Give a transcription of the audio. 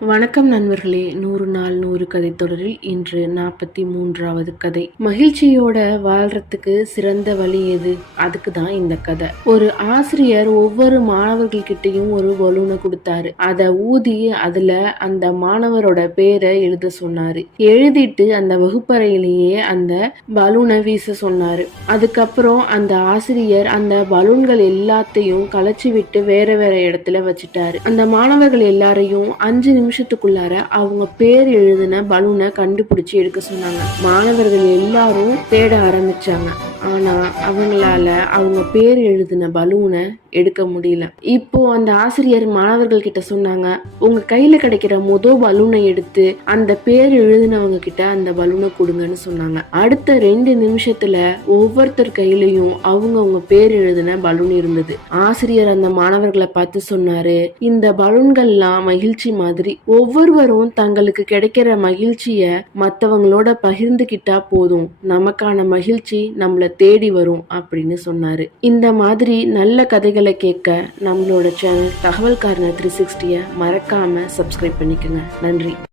வணக்கம் நண்பர்களே. 100 நாள் 100 கதை தொடரில் இன்று 43வது கதை. மகிழ்ச்சியோட வாழ்றதுக்கு சிறந்த வழி எது? அதுக்கு தான் இந்த கதை. ஒரு ஆசிரியர் ஒவ்வொரு மாணவர்கள் கிட்டையும் ஒரு பலூனை கொடுத்தாரு. அதை ஊதி அதுல அந்த மாணவரோட பேரை எழுத சொன்னாரு. எழுதிட்டு அந்த வகுப்பறையிலேயே அந்த பலூனை வீச சொன்னாரு. அதுக்கப்புறம் அந்த ஆசிரியர் அந்த பலூன்கள் எல்லாத்தையும் கலைச்சி விட்டு வேற வேற இடத்துல வச்சுட்டாரு. அந்த மாணவர்கள் எல்லாரையும் 5 நிமிஷத்துக்குள்ளார அவங்க பேர் எழுதின பலூனை கண்டுபிடிச்சு எடுக்க சொன்னாங்க. மாணவர்கள் எல்லாரும் தேட ஆரம்பிச்சாங்க. ஆனா அவங்களால அவங்க பேர் எழுதின பலூனை எடுக்க முடியல. இப்போ அந்த ஆசிரியர் மாணவர்கள் கிட்ட சொன்னாங்க, உங்க கையில கிடைக்கிற பலூனை எடுத்து அந்த பேர் எழுதினவங்க கிட்ட அந்த பலூனை கொடுங்கன்னு சொன்னாங்க. அடுத்த 2 நிமிஷத்துல ஒவ்வொருத்தர் கையிலையும் அவங்க பேர் எழுதின பலூன் இருந்தது. ஆசிரியர் அந்த மாணவர்களை பார்த்து சொன்னாரு, இந்த பலூன்கள்லாம் மகிழ்ச்சி மாதிரி. ஒவ்வொருவரும் தங்களுக்கு கிடைக்கிற மகிழ்ச்சிய மத்தவங்களோட பகிர்ந்துகிட்டா போதும், நமக்கான மகிழ்ச்சி நம்மள தேடி வரும் அப்படின்னு சொன்னாரு. இந்த மாதிரி நல்ல கதைகளை கேட்க நம்மளோட சேனல் தகவல் கார்னர் 360 மறக்காம சப்ஸ்கிரைப் பண்ணிக்கோங்க. நன்றி.